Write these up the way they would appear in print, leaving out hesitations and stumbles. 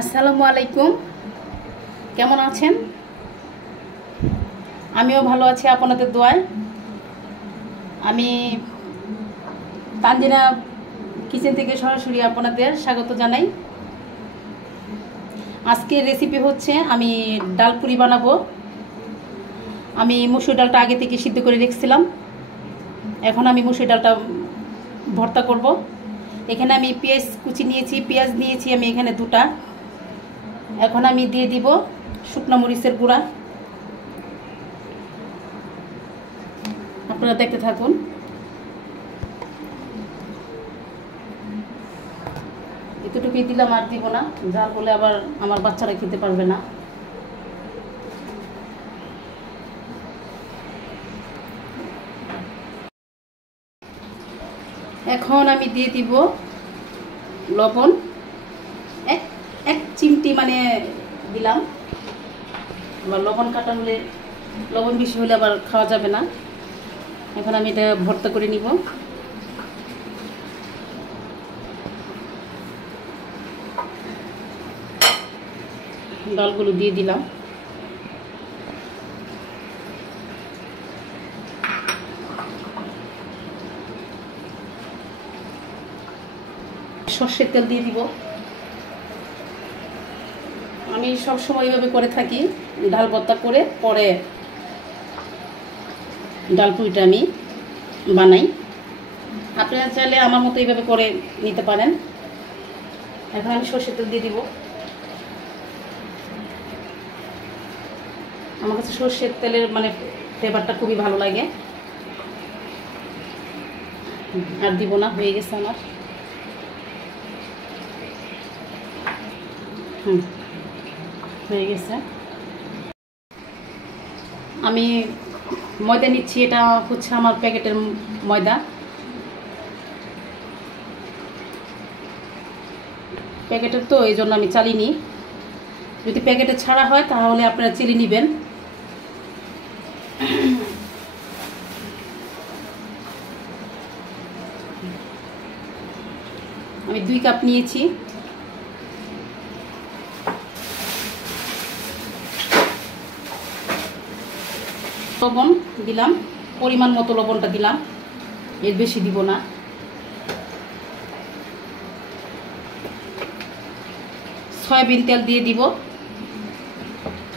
আসসালামু আলাইকুম। কেমন আছেন? আমিও ভালো আছি আপনাদের দোয়ায়। আমি তানজিনা কিচেন থেকে সরাসরি আপনাদের স্বাগত জানাই। আজকের রেসিপি হচ্ছে আমি ডাল পুরি বানাবো। আমি মসুর ডালটা আগে থেকে সিদ্ধ করে রেখেছিলাম। এখন আমি মসুর ডালটা ভর্তা করব। এখানে আমি পেঁয়াজ কুচি নিয়েছি, পেঁয়াজ নিয়েছি আমি এখানে দুটা। এখন আমি দিয়ে দিব শুকনো মরিচের গুঁড়া। আপনারা দেখতে থাকুন। এতটুকুই দিলাম, আর দিব না, যার বলে আবার আমার বাচ্চারা খেতে পারবে না। এখন আমি দিয়ে দিব লবণ, এক চিমটি মানে দিলাম। আবার লবণ কাটা হলে, লবণ বেশি হলে আবার খাওয়া যাবে না। এখন আমি এটা ভর্তা করে নিব। ডালগুলো দিয়ে দিলাম। সর্ষের তেল দিয়ে দিব। আমি সবসময় এইভাবে করে থাকি, ডাল ভর্তা করে পরে ডাল পুরিটা আমি বানাই। আপনারা চাইলে আমার মতো এইভাবে করে নিতে পারেন। এখন আমি সর্ষের তেল দিয়ে দিব। আমার কাছে সর্ষের তেলের মানে ফ্লেভারটা খুবই ভালো লাগে। আর দিব না, হয়ে গেছে আমার। হয়ে গেছে। আমি ময়দা নিচ্ছি, এটা হচ্ছে আমার প্যাকেটের ময়দা। প্যাকেটের তো এই জন্য আমি চালিয়ে নিই। যদি প্যাকেটে ছাড়া হয় তাহলে আপনারা চিলি নেবেন। আমি 2 কাপ নিয়েছি। লবণ দিলাম, পরিমাণ মতো লবণটা দিলাম, এর বেশি দিব না। সয়াবিন তেল দিয়ে দিব,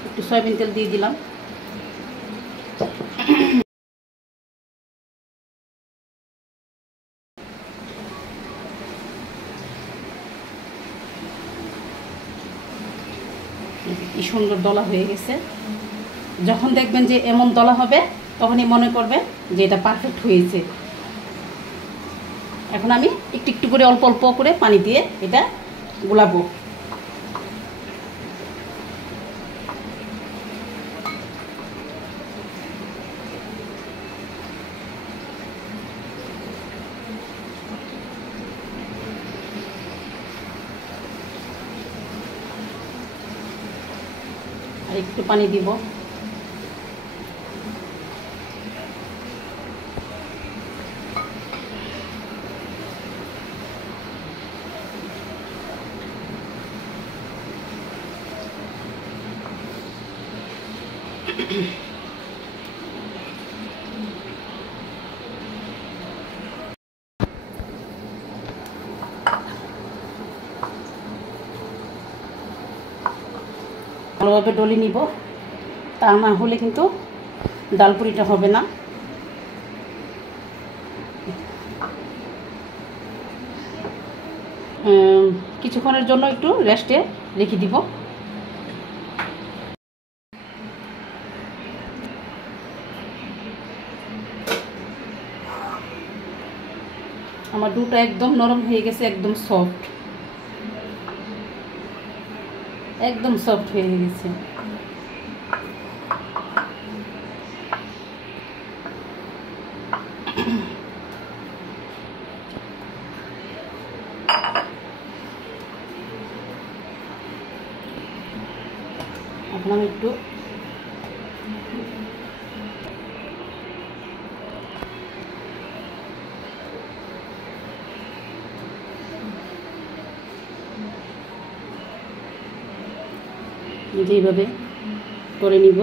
একটু সয়াবিন তেল দিয়ে দিলাম। কি সুন্দর দলা হয়ে গেছে। যখন দেখবেন যে এমন দলা হবে তখনই মনে করবে যে এটা পারফেক্ট হয়েছে। এখন আমি একটু একটু করে অল্প অল্প করে পানি দিয়ে এটা গোলাবো। আর একটু পানি দিব। ভালোভাবে ডলে নিব, তা না হলে কিন্তু ডাল পুরিটা হবে না। কিছুক্ষণের জন্য একটু রেস্টে রেখে দিব। আমার ডোটা একদম নরম হয়ে গেছে, একদম সফট, একদম সফট হয়ে গেছে। এখন আমি একটু এইভাবে করে নিব।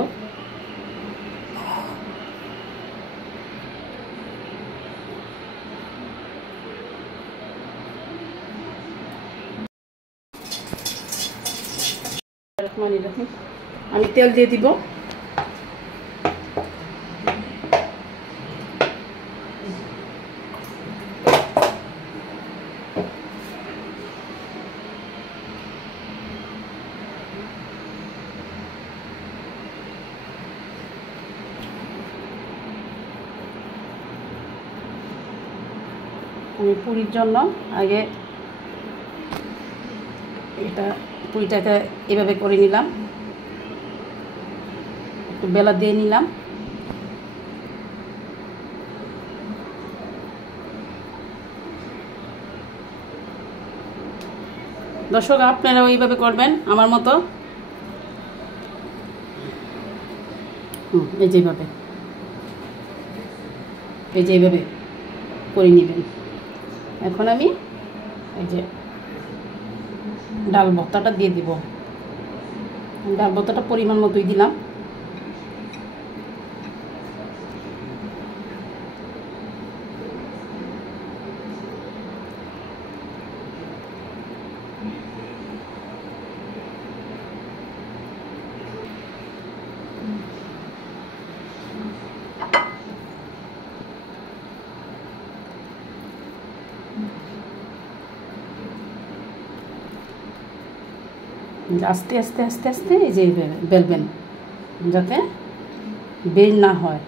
আমি তেল দিয়ে দিব। আমি পুরির জন্য আগে পুরিটাকে এভাবে করে নিলাম, একটু বেলা দিয়ে নিলাম। দর্শক, আপনারাও এইভাবে করবেন আমার মতো। এই যে এইভাবে করে নেবেন। এখন আমি এই যে ডাল ভর্তাটা দিয়ে দিব। ডাল ভর্তাটা পরিমাণ মতোই দিলাম। আস্তে আস্তে আস্তে আস্তে এই যে বেলবেন, যাতে বের না হয়।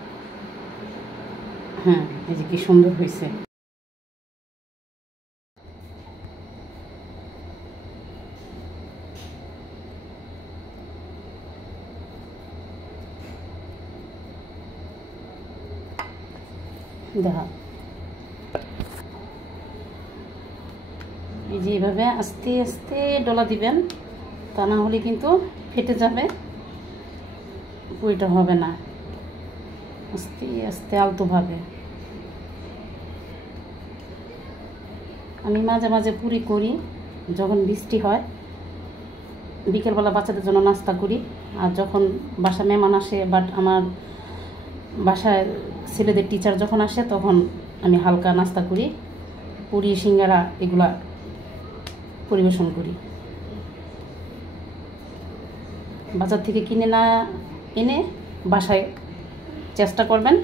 হ্যাঁ, এই যে কি সুন্দর হয়েছে। দেখা এই যে এইভাবে আস্তে আস্তে ডলা দিবেন, তা না হলে কিন্তু ফেটে যাবে, পুরিটা হবে না। আস্তে আস্তে আলতোভাবে। আমি মাঝে মাঝে পুরি করি যখন বৃষ্টি হয়, বিকেলবেলা বাচ্চাদের জন্য নাস্তা করি। আর যখন বাসা মেহমান আসে, বাট আমার বাসায় ছেলেদের টিচার যখন আসে, তখন আমি হালকা নাস্তা করি, পুরি সিঙ্গারা এগুলা পরিবেশন করি। বাজার থেকে কিনে না এনে বাসায় চেষ্টা করবেন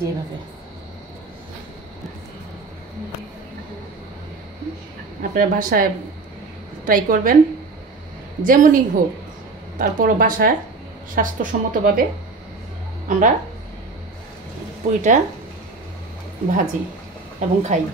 যেভাবে। আপনারা বাসায় ট্রাই করবেন, যেমনই হোক, তারপরও বাসায় স্বাস্থ্যসম্মতভাবে আমরা পুরিটা ভাজি এবং খাই।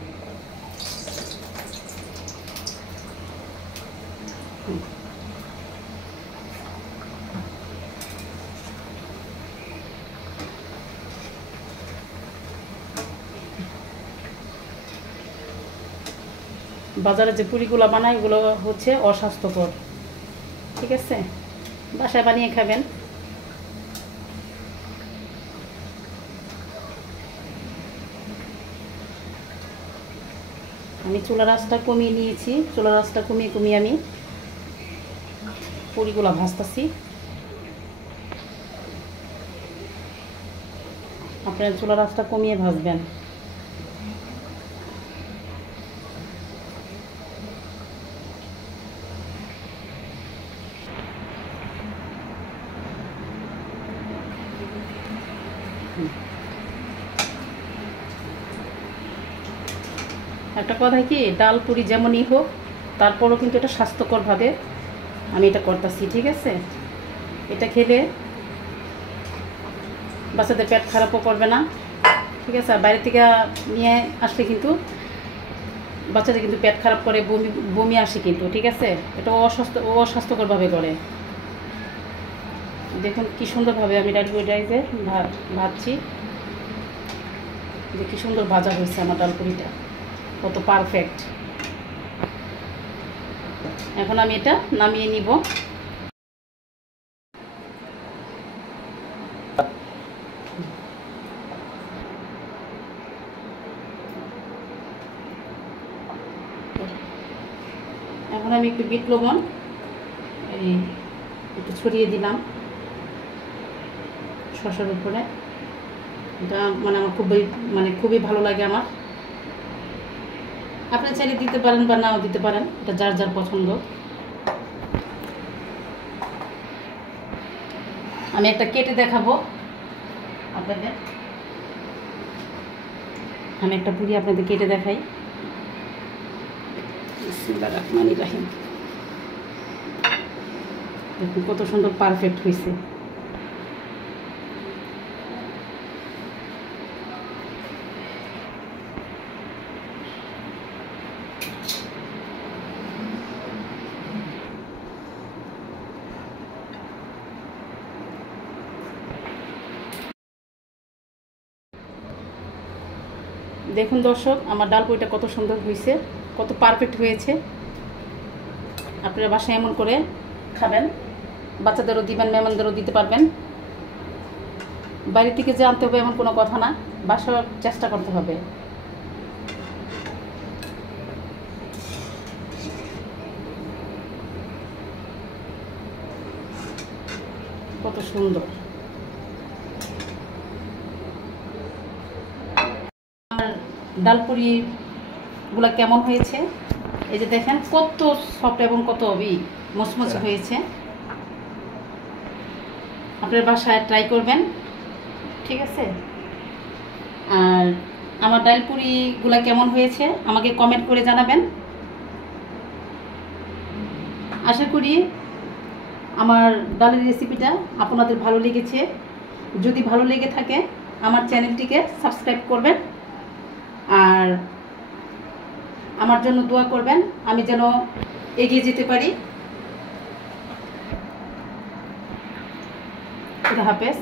বাজারে যে পুরিগুলো বানায় এগুলো হচ্ছে অস্বাস্থ্যকর, ঠিক আছে? বাসায় বানিয়ে খাবেন। আমি চুলার আঁচটা কমিয়ে নিয়েছি। চুলার আঁচটা কমিয়ে কমিয়ে আমি পুরিগুলো ভাজতেছি। আপনারা চুলার আঁচটা কমিয়ে ভাজবেন। একটা কথা কি, ডাল পুরি যেমনই হোক, তারপরও কিন্তু এটা স্বাস্থ্যকরভাবে আমি এটা করতেছি, ঠিক আছে? এটা খেলে বাচ্চাদের পেট খারাপও করবে না, ঠিক আছে? আর বাইরে থেকে নিয়ে আসলে কিন্তু বাচ্চাদের কিন্তু পেট খারাপ করে, বমি আসে কিন্তু, ঠিক আছে? এটা অস্বাস্থ্যকরভাবে করে। দেখুন কি সুন্দরভাবে আমি ডালপুরিটাকে ভাজছি, যে কি সুন্দর ভাজা হয়েছে আমার ডালপুরিটা, কত পারফেক্ট। এখন আমি এটা নামিয়ে নিব। এখন আমি একটু বিট লবণ এই একটু ছড়িয়ে দিলাম শসার উপরে। এটা মানে আমার খুবই ভালো লাগে আমার। আপনারা চাইলে দিতে পারেন বা নাও দিতে পারেন, এটা যার যার পছন্দ। আমি একটা কেটে দেখাবো আপনাদের। আমি একটা পুরি আপনাদের কেটে দেখাই। বিসমিল্লাহির রহমানির রহিম। দেখুন কত সুন্দর পারফেক্ট হয়েছে। দেখুন দর্শক, আমার ডাল পুরিটা কত সুন্দর হয়েছে, কত পারফেক্ট হয়েছে। আপনারা বাসায় এমন করে খাবেন, বাচ্চাদেরও দিবেন, মেহমানদেরও দিতে পারবেন। বাইরে থেকে যে আনতে হবে এমন কোনো কথা না, বাসায় চেষ্টা করতে হবে। কত সুন্দর। আর ডাল পুরিগুলো কেমন হয়েছে এই যে দেখেন, কত সফট এবং কত মচমচ হয়েছে। আপনার বাসায় ট্রাই করবেন, ঠিক আছে? আর আমার ডাল পুরিগুলো কেমন হয়েছে আমাকে কমেন্ট করে জানাবেন। আশা করি আমার ডালের রেসিপিটা আপনাদের ভালো লেগেছে। যদি ভালো লেগে থাকে আমার চ্যানেলটিকে সাবস্ক্রাইব করবেন আর আমার জন্য দোয়া করবেন, আমি যেন এগিয়ে যেতে পারি। খুদা হাফেজ।